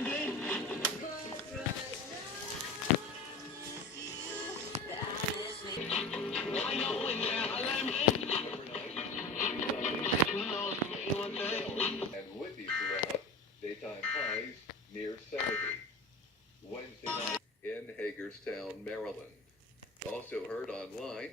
And windy throughout. Daytime highs near 70. Wednesday night in Hagerstown, Maryland. Also heard online